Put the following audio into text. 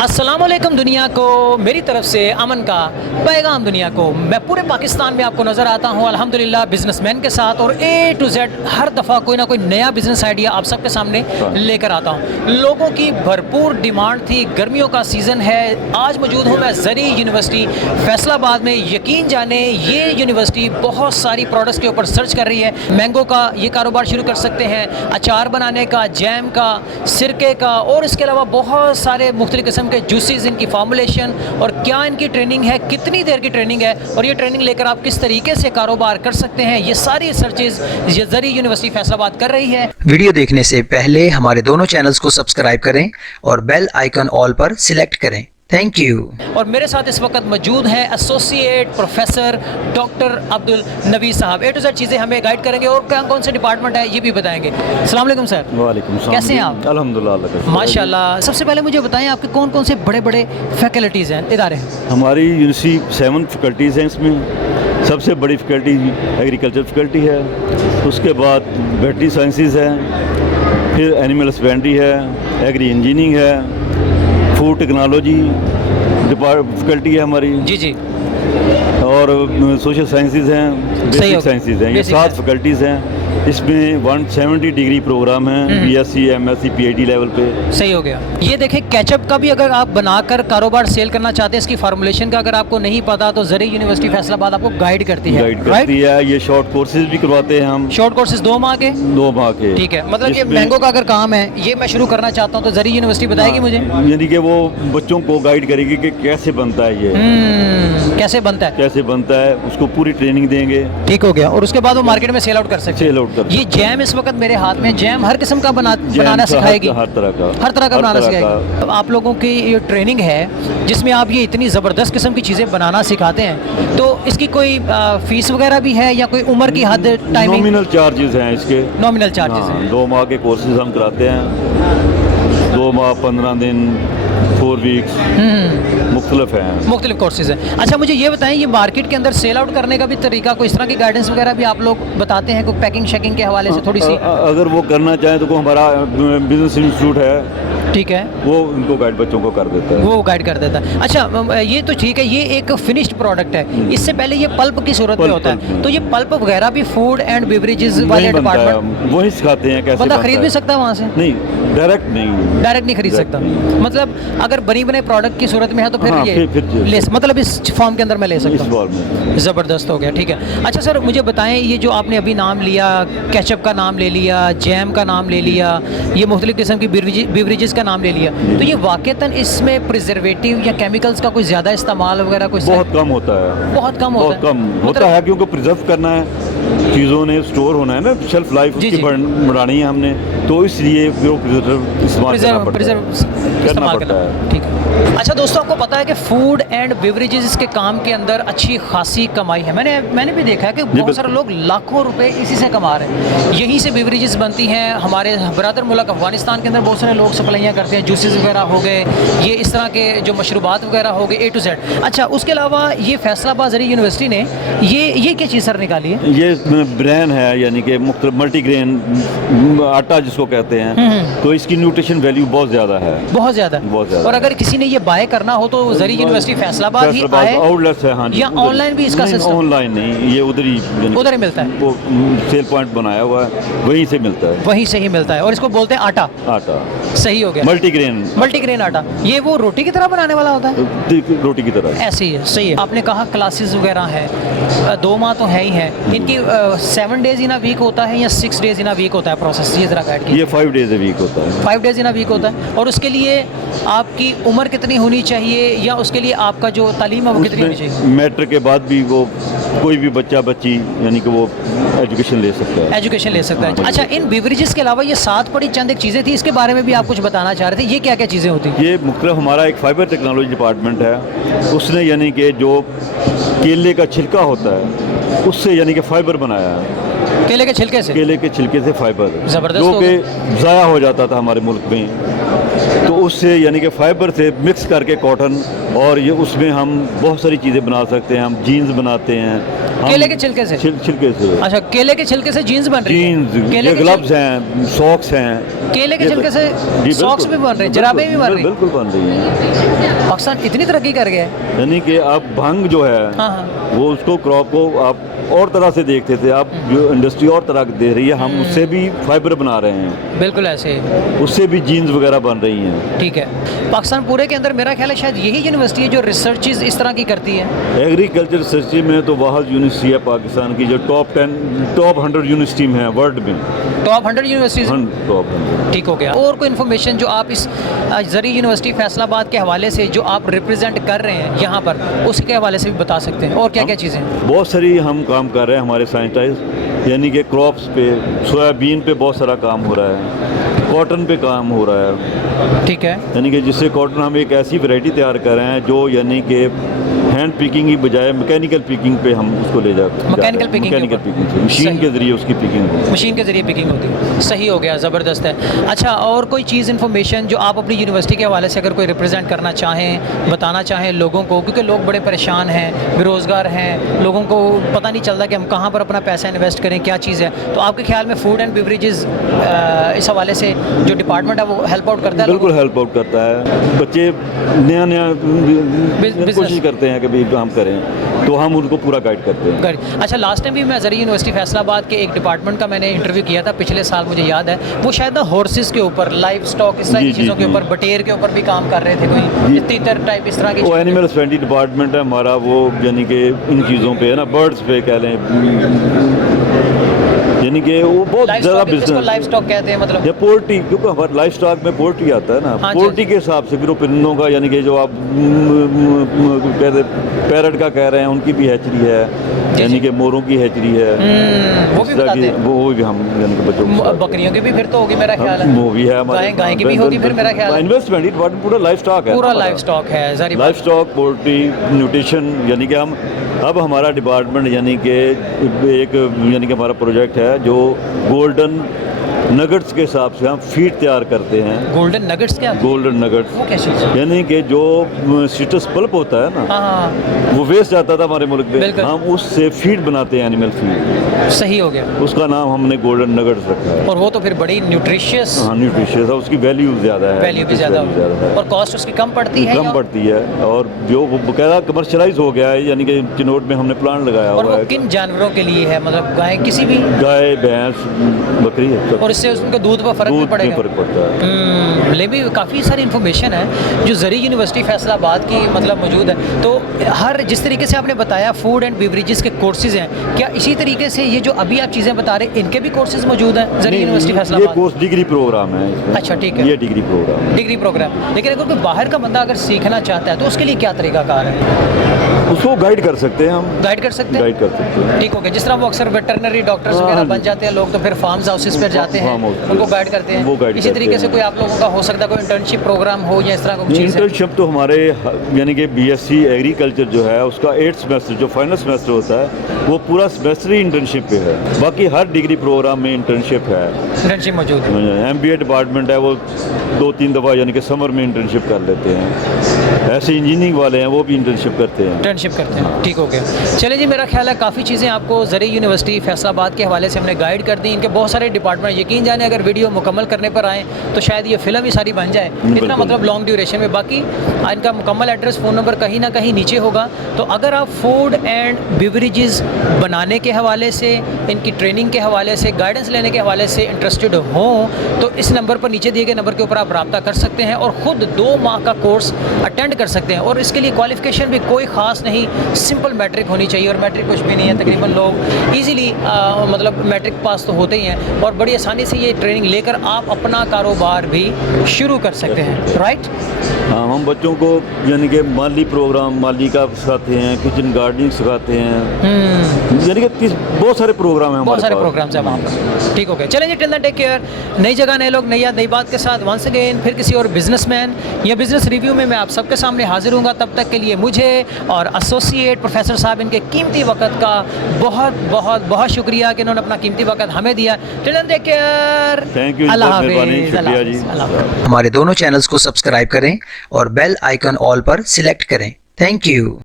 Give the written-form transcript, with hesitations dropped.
अस्सलाम वालेकुम दुनिया को, मेरी तरफ से अमन का पैगाम दुनिया को। मैं पूरे पाकिस्तान में आपको नज़र आता हूँ अल्हम्दुलिल्लाह बिजनेसमैन के साथ, और A to Z हर दफ़ा कोई ना कोई नया बिज़नेस आइडिया आप सबके सामने लेकर आता हूँ। लोगों की भरपूर डिमांड थी, गर्मियों का सीज़न है। आज मौजूद हूँ मैं ज़री यूनिवर्सिटी फैसलाबाद में। यकीन जाने ये यूनिवर्सिटी बहुत सारी प्रोडक्ट्स के ऊपर सर्च कर रही है। मैंगो का ये कारोबार शुरू कर सकते हैं, अचार बनाने का, जैम का, सिरके का, और इसके अलावा बहुत सारे मुख्तलिफ किस्म के जूसेस, इनकी फार्मूलेशन, और क्या इनकी ट्रेनिंग है, कितनी देर की ट्रेनिंग है, और ये ट्रेनिंग लेकर आप किस तरीके से कारोबार कर सकते हैं, ये सारी सर्चेज ये ज़री यूनिवर्सिटी फैसलाबाद कर रही है। वीडियो देखने से पहले हमारे दोनों चैनल्स को सब्सक्राइब करें और बेल आइकन ऑल पर सिलेक्ट करें। Thank you. और मेरे साथ इस वक्त मौजूद हैं एसोसिएट प्रोफेसर डॉक्टर अब्दुल नबी साहब। A to Z चीज़ें हमें गाइड करेंगे और कौन कौन से डिपार्टमेंट है ये भी बताएंगे। अस्सलाम वालेकुम सर। वालेकुम सलाम। कैसे हैं आप? अल्हम्दुलिल्लाह माशाल्लाह। सबसे पहले मुझे बताएं आपके कौन कौन से बड़े बड़े फैकल्टीज़ हैं, इदारे हैं? हमारी यूनिवर्सिटी 7 फैकल्टीज़ हैं। इसमें सबसे बड़ी फैकल्टी एग्रीकल्चर फैकल्टी है, उसके बाद वेटरी साइंसेज है, फिर एनिमल हस्बेंड्री है, एग्री इंजीनियरिंग है, फूड टेक्नोलॉजी फैकल्टी है हमारी जी जी। और सोशल साइंसेज हैं, बेसिक साइंसेज हैं। ये 7 फैकल्टीज़ हैं। इसमें 170 डिग्री प्रोग्राम है, BSc MSc PhD लेवल पे। सही हो गया। ये देखें केचप का भी अगर आप बनाकर कारोबार सेल करना चाहते हैं, इसकी फार्मूलेशन का अगर आपको नहीं पता तो ज़री यूनिवर्सिटी फैसलाबाद आपको गाइड करती है। गाइड करती है। ये शॉर्ट कोर्सेज भी करवाते हैं हम। शॉर्ट कोर्सेज 2 माह के? 2 माह के। ठीक है। मतलब ये मैंगो का अगर काम है, ये मैं शुरू करना चाहता हूँ तो ज़री यूनिवर्सिटी बताएगी मुझे? यानी कि वो बच्चों को गाइड करेगी कि कैसे बनता है ये, कैसे बनता है, कैसे बनता है, उसको पूरी ट्रेनिंग देंगे। ठीक हो गया। और उसके बाद वो मार्केट में सेल आउट कर सकते हैं। सेल आउट कर। ये जैम इस वक्त मेरे हाथ में, जैम हर किस्म का बनाना सिखाएगी? हर तरह का बनाना सिखाएगी। अब आप लोगों की ये ट्रेनिंग है जिसमें आप ये इतनी ज़बरदस्त किस्म की चीज़ें बनाना सिखाते हैं, तो इसकी कोई फीस वगैरह भी है या कोई उम्र की हद, टाइमिंग? नॉमिनल चार्जेस हैं इसके। नॉमिनल चार्जेस हैं। 2 माह के कोर्सेज हम कराते हैं। 2 माह 15 दिन 4 वीक्स मुख्तलिफ हैं। मुख्तलिफ कोर्सेज हैं। अच्छा मुझे ये बताएं, ये मार्केट के अंदर सेल आउट करने का भी तरीका, कोई इस तरह की गाइडेंस वगैरह भी आप लोग बताते हैं? कोई पैकिंग शैकिंग के हवाले से थोड़ी सी? अगर वो करना चाहें तो हमारा बिजनेस इंस्टीट्यूट है, ठीक है, वो उनको गाइड बच्चों को कर देता है। वो गाइड कर देता है। अच्छा ये तो ठीक है, ये एक फिनिश्ड प्रोडक्ट है। इससे पहले ये पल्प की सूरत में होता है, तो ये पल्प वगैरह भी फूड एंड बेवरेजेस वाले डिपार्टमेंट वही सिखाते हैं कैसे बंदा खरीद भी सकता है वहाँ से? नहीं, डायरेक्ट नहीं खरीद सकता। मतलब अगर बनी बने प्रोडक्ट की सूरत में है तो फिर मतलब इस फॉर्म के अंदर मैं ले सकता हूँ। ज़बरदस्त हो गया। ठीक है। अच्छा सर मुझे बताएं, ये जो आपने अभी नाम लिया, केचप का नाम ले लिया, जैम का नाम ले लिया, ये मुख्तलिफ किस्म की बेवरेजेस का नाम ले लिया, तो ये वाक़तन इसमें प्रिजर्वेटिव या केमिकल्स का कोई ज़्यादा इस्तेमाल वगैरह कुछ? बहुत कम होता है। बहुत कम होता है क्योंकि प्रिजर्व करना है, चीज़ों ने स्टोर होना है ना, शेल्फ लाइफ उसकी बढ़ानी है हमने, तो इसलिए वो प्रिजर्व इस्तेमाल करना पड़ता है। ठीक है। अच्छा दोस्तों, आपको पता है कि फूड एंड बेवरेजेस के काम के अंदर अच्छी खासी कमाई है। मैंने भी देखा है कि बहुत सारे लोग लाखों रुपए इसी से कमा रहे हैं। यहीं से बेवरेजेस बनती हैं। हमारे ब्रदर मुल्क अफगानिस्तान के अंदर बहुत सारे लोग सप्लाइयाँ करते हैं, जूसेस वगैरह हो गए, ये इस तरह के जो मशरूबात वगैरह हो गए, A to Z। अच्छा उसके अलावा ये फैसलाबाद ज़री यूनिवर्सिटी ने ये क्या चीज़ सर निकाली है? ये ब्रांड है, यानी कि मल्टीग्रेन आटा जिसको कहते हैं, तो इसकी न्यूट्रिशन वैल्यू बहुत ज़्यादा है। बहुत ज़्यादा। और अगर किसी ने ये बाय करना हो तो ज़री यूनिवर्सिटी फैसलाबाद ही आए? आउटलेट्स है, हाँ जी। या ऑनलाइन भी इसका सिस्टम? ऑनलाइन नहीं, ये उधर ही मिलता है। वो सेल पॉइंट बनाया हुआ है, वहीं से मिलता है। वहीं से ही मिलता है। और इसको बोलते हैं आटा? सही हो गया। मल्टीग्रेन आटा। ये वो रोटी की तरह बनाने वाला होता है? रोटी की तरह ऐसे ही है। सही है। आपने कहा क्लासेस वगैरह है, 2 माह तो है ही है। इनकी 7 डेज इन अ वीक होता है या 6 डेज इन अ वीक होता है प्रोसेस? ये जरा गाइड कीजिए। ये 5 डेज अ वीक होता है। 5 डेज इन अ वीक होता है। और उसके लिए आपकी उम्र कितनी होनी चाहिए, या उसके लिए आपका जो तालीम है वो कितनी होनी चाहिए? मैट्रिक के बाद भी वो कोई भी बच्ची यानी कि वो एजुकेशन ले सकता है। अच्छा इन बेवरेजेस के अलावा ये 7 पड़ी चंद एक चीज़ें थी, इसके बारे में भी आप कुछ बताना चाह रहे थे। ये क्या क्या चीज़ें होती हैं? ये मुख्तलिफ हमारा एक फाइबर टेक्नोलॉजी डिपार्टमेंट है, उसने यानी कि जो केले का छिलका होता है उससे यानी कि फाइबर बनाया है। केले के छिलके से फाइबर, ज़बरदस्त, जो कि ज़ाया हो जाता था हमारे मुल्क में, तो उससे यानी कि फाइबर से मिक्स करके कॉटन, और ये उसमें हम बहुत सारी चीज़ें बना सकते हैं। हम जीन्स बनाते हैं केले के छिलके से? छिलके से। अच्छा केले के छिलके से जीन्स बन रही है? जीन्स, ग्लव्स हैं, सॉक्स हैं। केले के छिलके से सॉक्स भी बन रहे हैं, जुराबें भी बन रही हैं? बिल्कुल बन रही हैं। पाकिस्तान इतनी तरक्की कर गया है। यानी कि अब भंग जो है हाँ हाँ वो उसको क्रॉप को आप और तरह से देखते थे, अब जो इंडस्ट्री और तरह की दे रही है, हम उससे भी फाइबर बना रहे हैं, बिल्कुल ऐसे, उससे भी जीन्स वगैरह बन रही हैं। ठीक है। पाकिस्तान पूरे के अंदर मेरा ख्याल है शायद यही यूनिवर्सिटी है जो रिसर्च इस तरह की करती है। एग्रीकल्चर रिसर्च में तो वाहद यूनिवर्सिटी है पाकिस्तान की जो टॉप 100 यूनिवर्सिटी में है वर्ल्ड में, टॉप 100 यूनिवर्सिटीज। टॉप 100। ठीक हो गया। और कोई इन्फॉर्मेशन जो आप इस ज़री यूनिवर्सिटी फैसलाबाद के हवाले से जो आप रिप्रेजेंट कर रहे हैं यहाँ पर, उसके हवाले से भी बता सकते हैं, और क्या क्या चीज़ें? बहुत सारी हम काम कर रहे हैं हमारे साइंटिस्ट, यानी कि क्रॉप्स पे, सोयाबीन पे बहुत सारा काम हो रहा है, कॉटन पे काम हो रहा है, ठीक है। यानी कि जिससे कॉटन हम एक ऐसी वैरायटी तैयार कर रहे हैं जो यानी कि हैंड पिकिंग की बजाय मैकेनिकल पिकिंग पे हम उसको ले जाते हैं। मैकेनिकल पिकिंग से मशीन के ज़रिए उसकी पिकिंग होती है। मशीन के ज़रिए पिकिंग होती है। सही हो गया, ज़बरदस्त है। अच्छा, और कोई चीज़ इन्फॉर्मेशन जो आप अपनी यूनिवर्सिटी के हवाले से अगर कोई रिप्रेजेंट करना चाहें, बताना चाहें लोगों को, क्योंकि लोग बड़े परेशान हैं, बेरोज़गार हैं, लोगों को पता नहीं चलता कि हम कहाँ पर अपना पैसा इन्वेस्ट करें, क्या चीज़ है, तो आपके ख्याल में फूड एंड बेवरेजेस इस हवाले से जो डिपार्टमेंट है वो हेल्प आउट करता है? बिल्कुल हेल्प आउट करता है। बच्चे नया कोशिश करते हैं कि भी काम करें, तो हम उनको पूरा गाइड करते हैं। अच्छा, लास्ट टाइम भी मैं ज़री यूनिवर्सिटी फैसलाबाद के एक डिपार्टमेंट का मैंने इंटरव्यू किया था पिछले साल, मुझे याद है, वो शायद ना हॉर्सेस के ऊपर, लाइव स्टॉक, इस तरह की चीज़ों के ऊपर, बटेर के ऊपर भी काम कर रहे थे, कोई तीतर टाइप इस तरह की। वो एनिमल हस्बेंड्री डिपार्टमेंट है हमारा, वो यानी कि इन चीज़ों पे है ना, बर्ड्स पे कह लें, यानी कि वो बहुत ज़्यादा बिजनेस। लाइव स्टॉक कहते हैं मतलब, या पोल्ट्री, क्योंकि हमारे लाइफ स्टॉक में पोल्ट्री आता है ना, हाँ, पोल्ट्री के हिसाब से फिर वो परिंदों का, यानी कि जो आप कहते पैरट का कह रहे हैं, उनकी भी हैचरी है, यानी कि मोरों की हैचरी है, वो भी बताते हैं। वो भी हम यानी कि बच्चों को, बकरियों की भी फिर तो होगी मेरा ख्याल है, वो भी है हमारे, गाय की भी होगी फिर मेरा ख्याल है। इन्वेस्टमेंट डिपार्टमेंट पूरा लाइफ स्टॉक है, पूरा लाइफ स्टॉक है, लाइफ स्टॉक, पोल्ट्री, न्यूट्रिशन, यानी कि हम अब हमारा डिपार्टमेंट यानी कि एक यानी कि हमारा प्रोजेक्ट है जो गोल्डन नगट्स के हिसाब से हम फीड तैयार करते हैं। गोल्डन नगट्स क्या? गोल्डन नगट्स वो क्या चीज़ है? यानी कि जो सिट्रस पल्प होता है ना, हाँ, वो वेस्ट जाता था हमारे मुल्क में, बिल्कुल। हम उससे फीड बनाते हैं, एनिमल फीड। सही हो गया। उसका नाम हमने गोल्डन नगट्स रखा है। और वो तो फिर बड़ी न्यूट्रिशियस, हाँ न्यूट्रिशियस है, उसकी वैल्यू ज़्यादा है, वैल्यू भी ज़्यादा है, और कॉस्ट उसकी कम पड़ती है, कम पड़ती है, और जो वो बकायदा कमर्शलाइज हो गया है, यानी कि चिनोट में हमने प्लांट लगाया और हुआ वो है। किन जानवरों के लिए है, मतलब गाय, किसी भी गाय, भैंस, बकरी है, और इससे उनके दूध पर फर्क भी दूध में पड़ेगा? फर्क पड़ता है। ले भी काफ़ी सारी इन्फॉर्मेशन है जो ज़री यूनिवर्सिटी फैसलाबाद की मतलब मौजूद है। तो हर जिस तरीके से आपने बताया फूड एंड बेवरेजेस के कोर्सेज हैं, क्या इसी तरीके से ये जो अभी आप चीज़ें बता रहे हैं इनके भी कोर्सेज मौजूद हैं ज़री यूनिवर्सिटी ये फैसलाबाद? कोर्स डिग्री प्रोग्राम है इसमें। अच्छा, ठीक है, ये डिग्री प्रोग्राम, डिग्री प्रोग्राम। लेकिन अगर कोई बाहर का बंदा अगर सीखना चाहता है तो उसके लिए क्या तरीकाकार है? उसको गाइड कर सकते हैं हम, गाइड कर सकते हैं? गाइड कर सकते हैं। ठीक हो गया। जिस तरह वो अक्सर वेटरनरी डॉक्टर्स हाँ, वगैरह बन जाते हैं लोग, तो फिर फार्म्स हाउसेस पर जाते हैं, फार्म हाउस उनको गाइड करते हैं। वो गाइड इसी करते तरीके से हैं। कोई आप लोगों का हो सकता है कोई इंटर्नशिप प्रोग्राम हो या इस तरह का कुछ चीज़ है? इंटर्नशिप तो हमारे यानी कि बीएससी एग्रीकल्चर जो है उसका 8 सेमेस्टर जो फाइनल सेमेस्टर होता है वो पूरा सेमेस्टर ही इंटर्नशिप पे है। बाकी हर डिग्री प्रोग्राम में इंटर्नशिप है, इंटर्नशिप मौजूद है। MBA डिपार्टमेंट है वो 2-3 दफ़ा यानी कि समर में इंटर्नशिप कर लेते हैं। ऐसे इंजीनियरिंग वाले हैं वो भी इंटर्नशिप करते हैं। इंटर्नशिप करते हैं, ठीक हो गया। चलिए जी, मेरा ख्याल है काफ़ी चीज़ें आपको ज़री यूनिवर्सिटी फैसलाबाद के हवाले से हमने गाइड कर दी। इनके बहुत सारे डिपार्टमेंट, यकीन जाने अगर वीडियो मुकम्मल करने पर आएँ तो शायद ये फिल्म ही सारी बन जाए, इतना मतलब लॉन्ग ड्यूरेशन में। बाकी इनका मुकम्मल एड्रेस, फ़ोन नंबर कहीं ना कहीं नीचे होगा। तो अगर आप फूड एंड बेवरेजेस बनाने के हवाले से, इनकी ट्रेनिंग के हवाले से, गाइडेंस लेने के हवाले से इंटरेस्टेड हों तो इस नंबर पर, नीचे दिए गए नंबर के ऊपर आप रब्ता कर सकते हैं और ख़ुद 2 माह का कोर्स अटेंड कर सकते हैं। और इसके लिए क्वालिफिकेशन भी कोई ख़ास नहीं, सिंपल मैट्रिक होनी चाहिए, और मैट्रिक कुछ भी नहीं है। तकरीबन लोग ईज़िली मतलब मैट्रिक पास तो होते ही हैं, और बड़ी आसानी से ये ट्रेनिंग लेकर आप अपना कारोबार भी शुरू कर सकते हैं, राइट? हाँ, हम बच्चों को यानी कि माली प्रोग्राम, माली का सिखाते हैं, किचन गार्डनिंग सिखाते हैं, यानी कि बहुत सारे प्रोग्राम हैं, बहुत सारे प्रोग्राम्स हैं वहाँ पर। ठीक हो गया। चलें जी, टिल देन टेक केयर। नई जगह, नए लोग, नई याद, नई बात के साथ वंस अगेन फिर किसी और बिजनेसमैन या बिजनेस रिव्यू में मैं आप सबके सामने हाजिर हूँगा। तब तक के लिए मुझे और एसोसिएट प्रोफेसर साहब इनके कीमती वक्त का बहुत बहुत बहुत शुक्रिया कि इन्होंने अपना कीमती वक्त हमें दिया। Till then take care. Thank you, Allah मेहरबानी, हाफिज़। शुक्रिया जी। हमारे दोनों चैनल्स को सब्सक्राइब करें और बेल आइकन ऑल पर सिलेक्ट करें। Thank you.